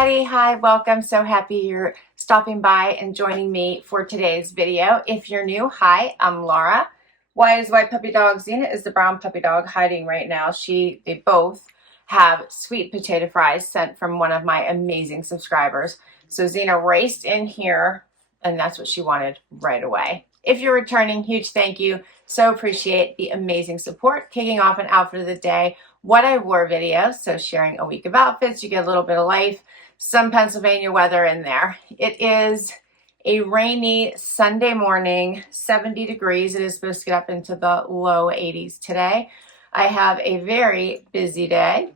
everybody. Hi, welcome. So happy you're stopping by and joining me for today's video. If you're new, hi, I'm Laura. Why is white puppy dog? Xena is the brown puppy dog hiding right now. They both have sweet potato fries sent from one of my amazing subscribers. So Xena raced in here and that's what she wanted right away. If you're returning, huge thank you. So appreciate the amazing support. Kicking off an outfit of the day, what I wore video. So sharing a week of outfits, you get a little bit of life, some Pennsylvania weather in there. It is a rainy Sunday morning, 70 degrees. It is supposed to get up into the low 80s today. I have a very busy day.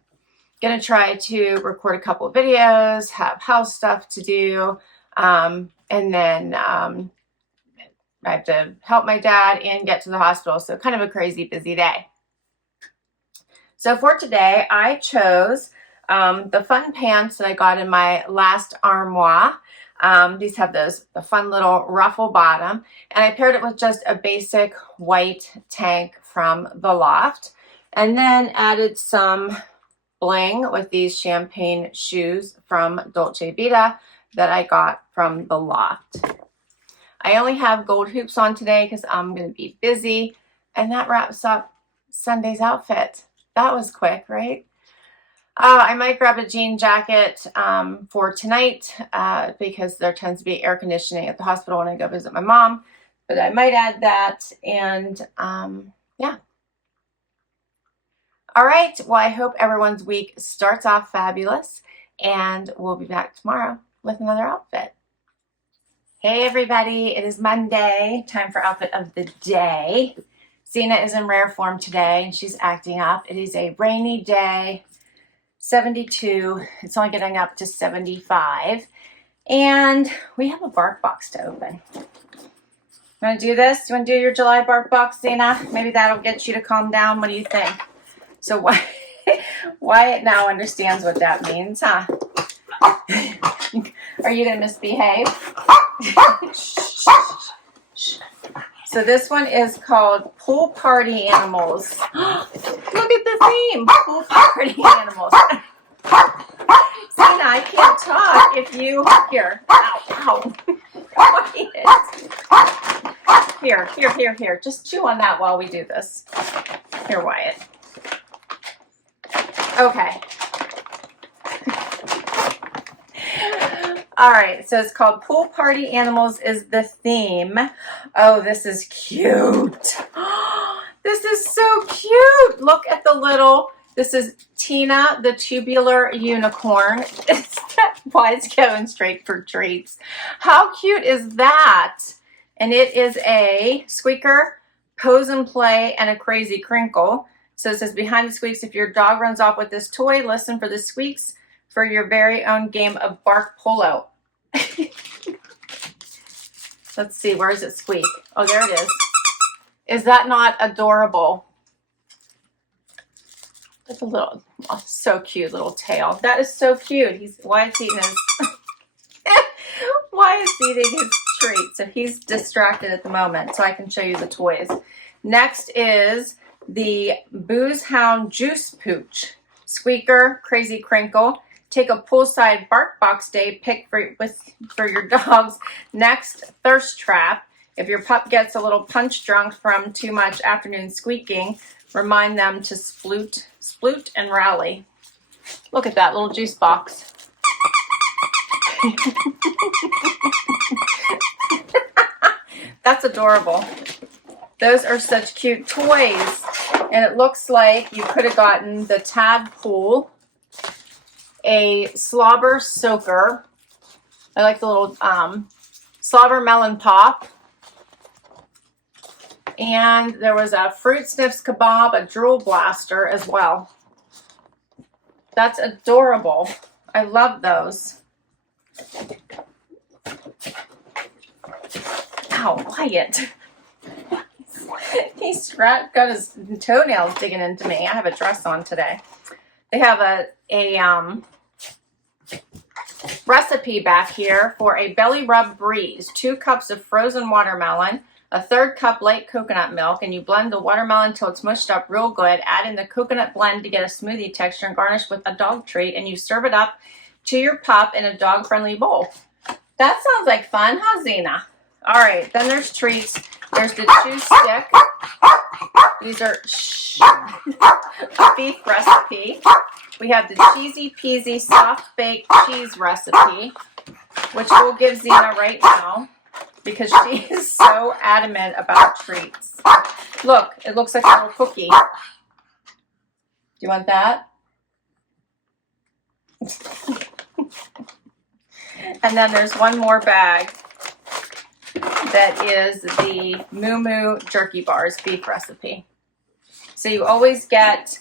Gonna try to record a couple of videos, have house stuff to do, and then I have to help my dad and get to the hospital. So kind of a crazy busy day. So for today, I chose the fun pants that I got in my last armoire. These have the fun little ruffle bottom. And I paired it with just a basic white tank from the Loft. And then added some bling with these champagne shoes from Dolce Vita that I got from the Loft. I only have gold hoops on today because I'm going to be busy. And that wraps up Sunday's outfit. That was quick, right? I might grab a jean jacket for tonight because there tends to be air conditioning at the hospital when I go visit my mom. But I might add that and yeah. All right. Well, I hope everyone's week starts off fabulous and we'll be back tomorrow with another outfit. Hey everybody, it is Monday, time for outfit of the day. Xena is in rare form today and she's acting up. It is a rainy day, 72. It's only getting up to 75. And we have a bark box to open. You want to do this? You want to do your July bark box, Xena? Maybe that'll get you to calm down. What do you think? So Wyatt now understands what that means, huh? Are you going to misbehave? So this one is called Pool Party Animals. Look at the theme, Pool Party Animals. Xena, I can't talk if you, here, ow, Quiet. Here, just chew on that while we do this. Here, Wyatt. Okay. All right, so it's called Pool Party Animals is the theme. Oh, this is cute. This is so cute. Look at the little, this is Tina, the tubular unicorn. Why it's going straight for treats. How cute is that? And it is a squeaker, pose and play, and a crazy crinkle. So it says behind the squeaks, if your dog runs off with this toy, listen for the squeaks for your very own game of bark polo. Let's see, where does it squeak? Oh, there it is. Is that not adorable? It's a little, oh, so cute, little tail. That is so cute. Wyatt's eating his, Wyatt's eating his treat. So he's distracted at the moment, so I can show you the toys. Next is the Booze Hound Juice Pooch. Squeaker, crazy crinkle. Take a poolside bark box day pick for your dog's next thirst trap. If your pup gets a little punch drunk from too much afternoon squeaking, remind them to sploot, and rally. Look at that little juice box. That's adorable. Those are such cute toys. And it looks like you could have gotten the tadpole, a slobber soaker. I like the little slobber melon pop. And there was a fruit sniffs kebab, a drool blaster as well. That's adorable. I love those. Ow, Wyatt. He's got his toenails digging into me. I have a dress on today. They have a recipe back here for a belly rub breeze. 2 cups of frozen watermelon, a 1/3 cup light coconut milk, and you blend the watermelon until it's mushed up real good. Add in the coconut blend to get a smoothie texture and garnish with a dog treat, and you serve it up to your pup in a dog-friendly bowl. That sounds like fun, huh, Zena? All right, then there's treats. There's the chew stick. These are a beef recipe. We have the cheesy peasy soft baked cheese recipe, which we'll give Zena right now because she is so adamant about treats. Look, it looks like a little cookie. Do you want that? And then there's one more bag that is the Moo Moo jerky bars beef recipe. So you always get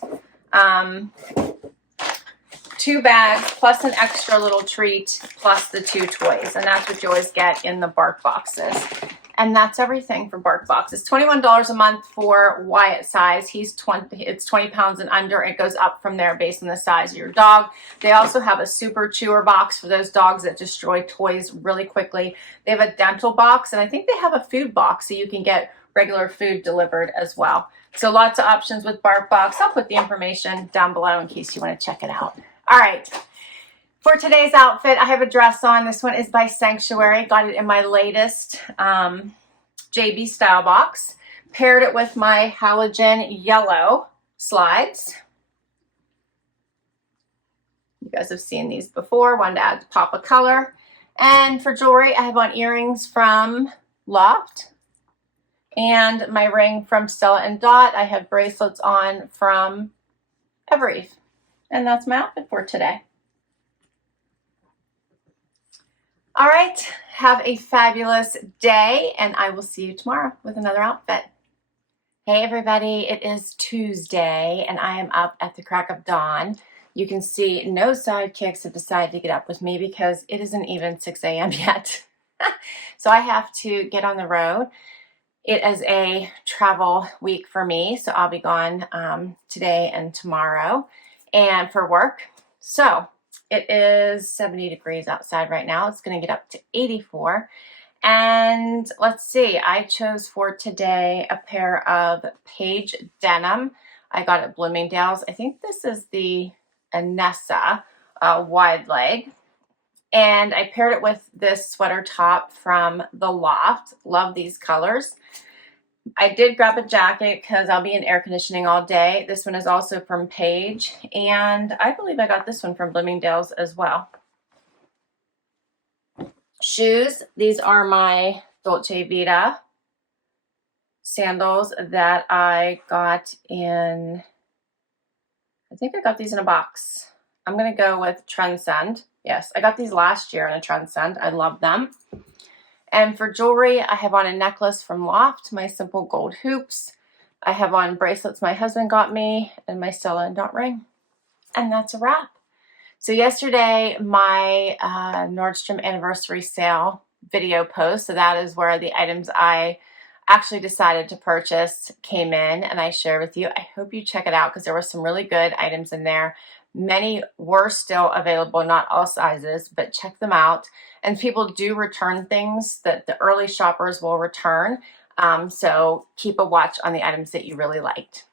2 bags plus an extra little treat plus the 2 toys, and that's what you always get in the bark boxes. And that's everything for bark boxes. $21 a month for Wyatt size. It's 20 pounds and under. It goes up from there based on the size of your dog. They also have a super chewer box for those dogs that destroy toys really quickly. They have a dental box, and I think they have a food box so you can get regular food delivered as well. So lots of options with bark box. I'll put the information down below in case you want to check it out. All right. For today's outfit, I have a dress on. This one is by Sanctuary. Got it in my latest JB Stylebox. Paired it with my Halogen yellow slides. You guys have seen these before. Wanted to add the pop of color. And for jewelry, I have on earrings from Loft and my ring from Stella Dot. I have bracelets on from Evereve. And that's my outfit for today. All right, have a fabulous day, and I will see you tomorrow with another outfit. Hey everybody, it is Tuesday, and I am up at the crack of dawn. You can see no sidekicks have decided to get up with me because it isn't even 6 a.m. yet. So I have to get on the road. It is a travel week for me, so I'll be gone today and tomorrow, and for work. So it is 70 degrees outside right now. It's going to get up to 84. And let's see, I chose for today a pair of Paige denim. I got at Bloomingdale's. I think this is the Anessa wide leg. And I paired it with this sweater top from the Loft. Love these colors. I did grab a jacket because I'll be in air conditioning all day. This one is also from Paige, and I believe I got this one from Bloomingdale's as well. Shoes, these are my Dolce Vita sandals that I got in, I think I got these in a box. I'm going to go with Trendsend. Yes, I got these last year in a Trendsend. I love them. And for jewelry, I have on a necklace from Loft, my simple gold hoops. I have on bracelets my husband got me, and my Stella Dot ring. And that's a wrap. So yesterday, my Nordstrom anniversary sale video post, so that is where the items I actually decided to purchase came in, and I share with you. I hope you check it out because there were some really good items in there. Many were still available, not all sizes, but check them out. And people do return things that the early shoppers will return. So keep a watch on the items that you really liked.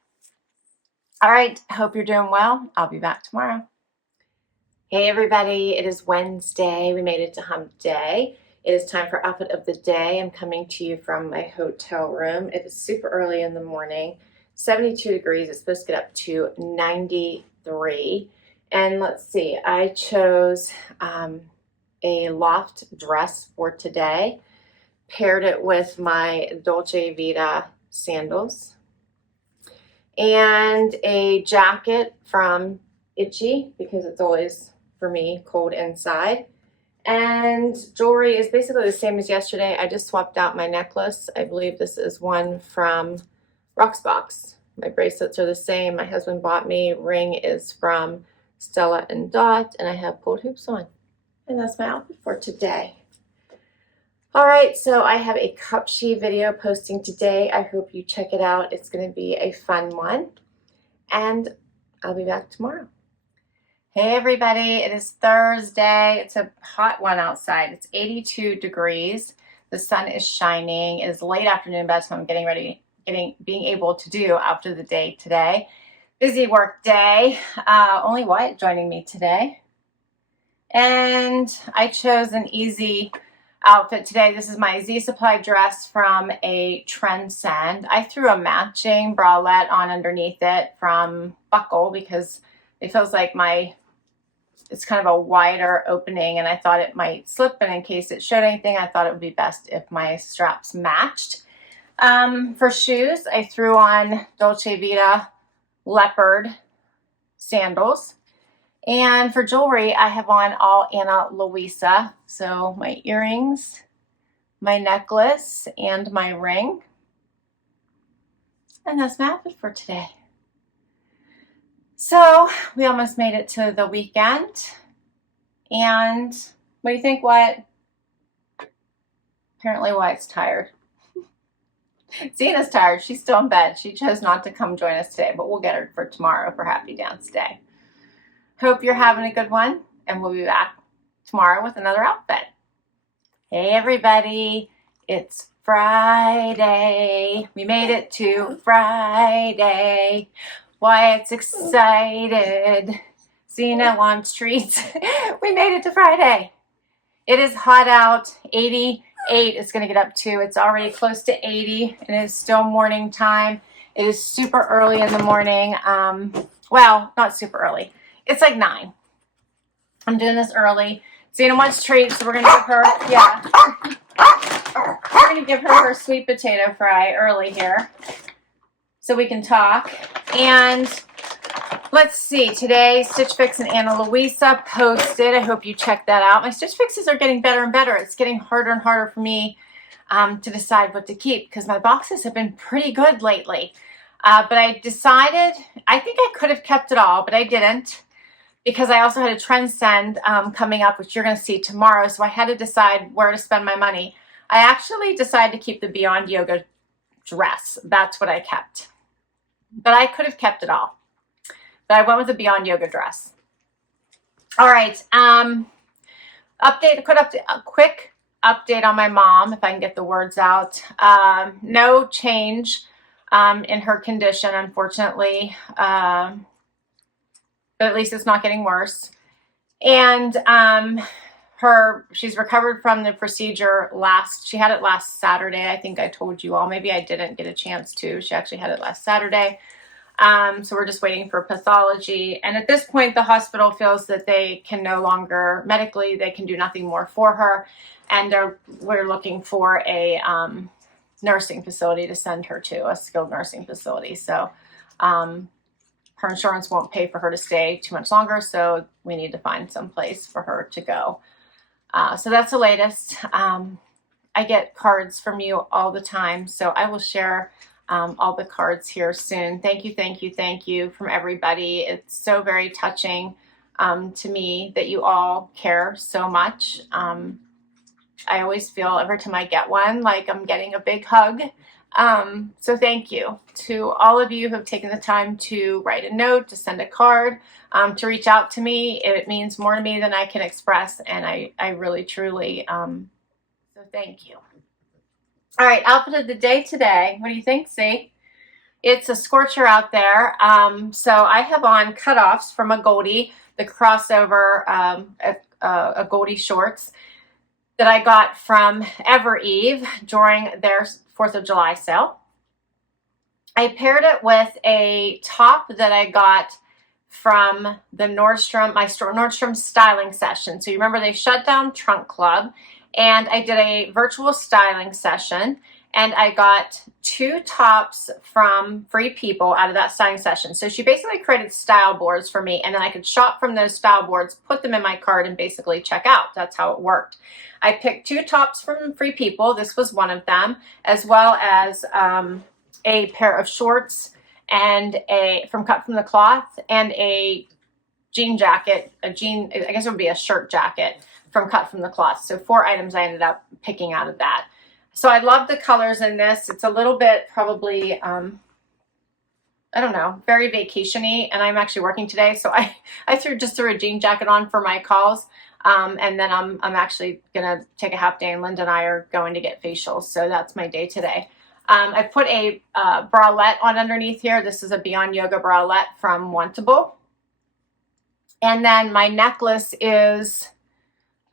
All right, I hope you're doing well. I'll be back tomorrow. Hey everybody, it is Wednesday. We made it to hump day. It is time for outfit of the day. I'm coming to you from my hotel room. It is super early in the morning, 72 degrees. It's supposed to get up to 93. And let's see, I chose a Loft dress for today, paired it with my Dolce Vita sandals, and a jacket from Ichi because it's always, for me, cold inside. And jewelry is basically the same as yesterday. I just swapped out my necklace. I believe this is one from Rocksbox. My bracelets are the same. My husband bought me. Ring is from Stella Dot, and I have gold hoops on. And that's my outfit for today. All right, so I have a cup sheet video posting today. I hope you check it out. It's going to be a fun one. And I'll be back tomorrow. Hey everybody, it is Thursday. It's a hot one outside. It's 82 degrees. The sun is shining. It is late afternoon by the time I'm getting ready, being able to do after the day today. Busy work day. Only Wyatt joining me today. And I chose an easy outfit today. This is my Z Supply dress from a Trendsend. I threw a matching bralette on underneath it from Buckle because it feels like it's kind of a wider opening, and I thought it might slip, and in case it showed anything, I thought it would be best if my straps matched. For shoes, I threw on Dolce Vita leopard sandals. And for jewelry, I have on all Ana Luisa. So my earrings, my necklace, and my ring. And that's my outfit for today. So we almost made it to the weekend. And what do you think, Wyatt? Apparently Wyatt's tired. Zena's tired. She's still in bed. She chose not to come join us today, but we'll get her for tomorrow for Happy Dance Day. Hope you're having a good one, and we'll be back tomorrow with another outfit. Hey everybody, it's Friday. We made it to Friday. Wyatt's excited. Zena wants treats. We made it to Friday. It is hot out, 88 it's going to get up to. It's already close to 80, and it is still morning time. It is super early in the morning. Well, not super early. It's like 9. I'm doing this early. Zena wants treats, so we're going to give her, we're going to give her sweet potato fry early here so we can talk. And let's see, today Stitch Fix and Ana Luisa posted. I hope you checked that out. My Stitch Fixes are getting better and better. It's getting harder and harder for me to decide what to keep because my boxes have been pretty good lately. But I decided, I think I could have kept it all, but I didn't, because I also had a Trendsend coming up, which you're going to see tomorrow. So I had to decide where to spend my money. I actually decided to keep the Beyond Yoga dress. That's what I kept. But I could have kept it all. But I went with the Beyond Yoga dress. All right. A quick update on my mom, if I can get the words out. No change in her condition, unfortunately. But at least it's not getting worse. And she's recovered from the procedure she had it last Saturday. I think I told you all. Maybe I didn't get a chance to. She actually had it last Saturday. So we're just waiting for pathology. And at this point, the hospital feels that they can no longer, medically, they can do nothing more for her. And we're looking for a nursing facility to send her to, a skilled nursing facility. So her insurance won't pay for her to stay too much longer, so we need to find some place for her to go. So that's the latest. I get cards from you all the time, so I will share all the cards here soon. Thank you, thank you, thank you from everybody. It's so very touching to me that you all care so much. I always feel every time I get one like I'm getting a big hug. So thank you to all of you who have taken the time to write a note, to send a card, to reach out to me. It means more to me than I can express, and I really, truly, so thank you. All right, outfit of the day today. What do you think, see? It's a scorcher out there. So I have on cutoffs from a Goldie, the crossover, a Goldie shorts that I got from Eve during their 4th of July sale. I paired it with a top that I got from the Nordstrom styling session. So you remember they shut down Trunk Club, and I did a virtual styling session, and I got 2 tops from Free People out of that styling session. So she basically created style boards for me, and then I could shop from those style boards, put them in my cart, and basically check out. That's how it worked. I picked 2 tops from Free People. This was one of them, as well as a pair of shorts and from Cut From the Cloth, and a jean jacket, I guess it would be a shirt jacket from Cut From the Cloth. So 4 items I ended up picking out of that. So I love the colors in this. It's a little bit probably, I don't know, very vacation-y, and I'm actually working today. So I just threw a jean jacket on for my calls. And then I'm actually going to take a half day, and Linda and I are going to get facials. So that's my day today. I put a bralette on underneath here. This is a Beyond Yoga bralette from Wantable. And then my necklace is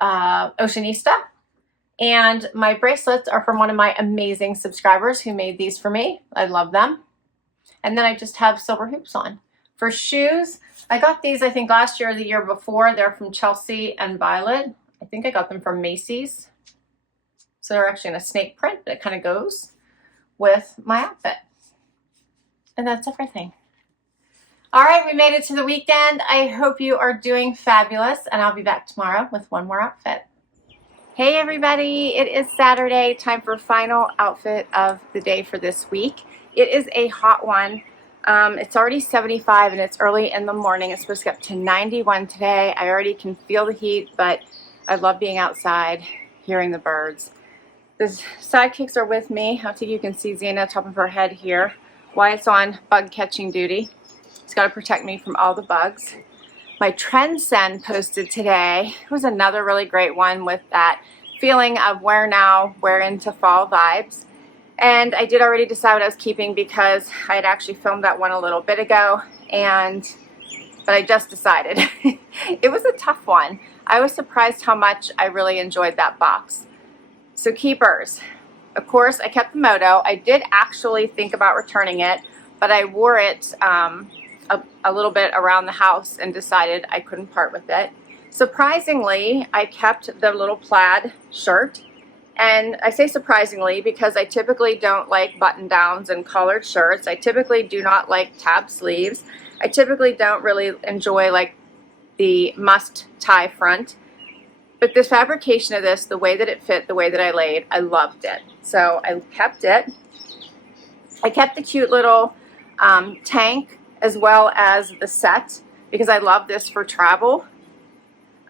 Oceanista. And my bracelets are from one of my amazing subscribers who made these for me. I love them. And then I just have silver hoops on. For shoes, I got these I think last year or the year before. They're from Chelsea and Violet. I think I got them from Macy's. So they're actually in a snake print, but it kind of goes with my outfit. And that's everything. All right, we made it to the weekend. I hope you are doing fabulous, and I'll be back tomorrow with one more outfit. Hey everybody, it is Saturday, time for final outfit of the day for this week. It is a hot one. It's already 75 and it's early in the morning. It's supposed to get up to 91 today. I already can feel the heat, but I love being outside, hearing the birds. The sidekicks are with me. I think you can see Xena top of her head here. Wyatt's on bug catching duty. He's got to protect me from all the bugs. My Trendsend posted today. It was another really great one with that feeling of wear now, wear into fall vibes. And I did already decide what I was keeping because I had actually filmed that one a little bit ago, but I just decided. It was a tough one. I was surprised how much I really enjoyed that box. So keepers. Of course, I kept the Moto. I did actually think about returning it, but I wore it a little bit around the house and decided I couldn't part with it. Surprisingly, I kept the little plaid shirt. And I say surprisingly because I typically don't like button downs and collared shirts. I typically do not like tab sleeves. I typically don't really enjoy like the must tie front. But this fabrication of this, the way that it fit, the way that I laid, I loved it. So I kept it. I kept the cute little tank as well as the set because I love this for travel.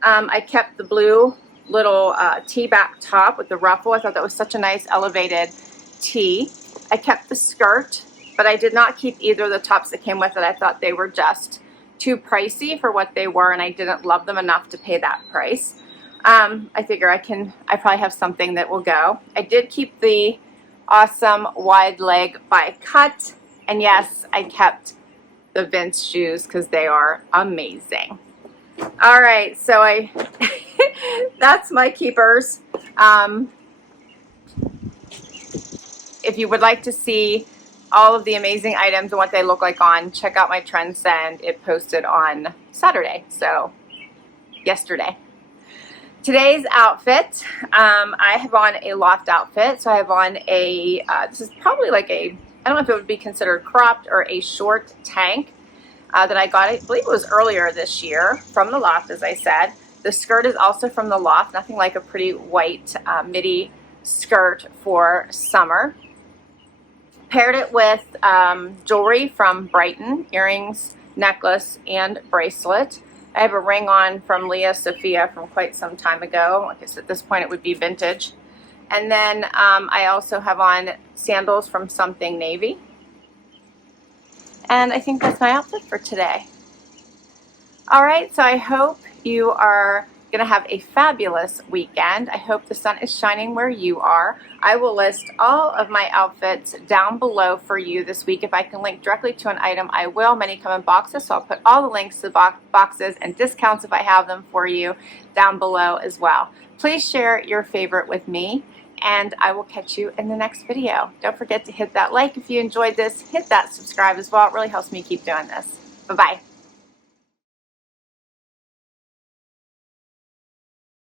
I kept the blue little tee back top with the ruffle. I thought that was such a nice elevated tee. I kept the skirt, but I did not keep either of the tops that came with it. I thought they were just too pricey for what they were, and I didn't love them enough to pay that price. I figure I probably have something that will go. I did keep the awesome wide leg by Cut, and yes, I kept the Vince shoes because they are amazing. All right, so that's my keepers. If you would like to see all of the amazing items and what they look like on, check out my Trendsend. It posted on Saturday, so yesterday. Today's outfit, I have on a Loft outfit. So I have on a, this is probably like I don't know if it would be considered cropped or a short tank. That I got, I believe it was earlier this year from the Loft, as I said. The skirt is also from the Loft, nothing like a pretty white midi skirt for summer. Paired it with jewelry from Brighton, earrings, necklace, and bracelet. I have a ring on from Leah Sophia from quite some time ago. I guess at this point it would be vintage. And then I also have on sandals from Something Navy. And I think that's my outfit for today. All right, so I hope you are going to have a fabulous weekend. I hope the sun is shining where you are. I will list all of my outfits down below for you this week. If I can link directly to an item, I will. Many come in boxes, so I'll put all the links to the boxes and discounts if I have them for you down below as well. Please share your favorite with me, and I will catch you in the next video. Don't forget to hit that like if you enjoyed this. Hit that subscribe as well. It really helps me keep doing this. Bye-bye.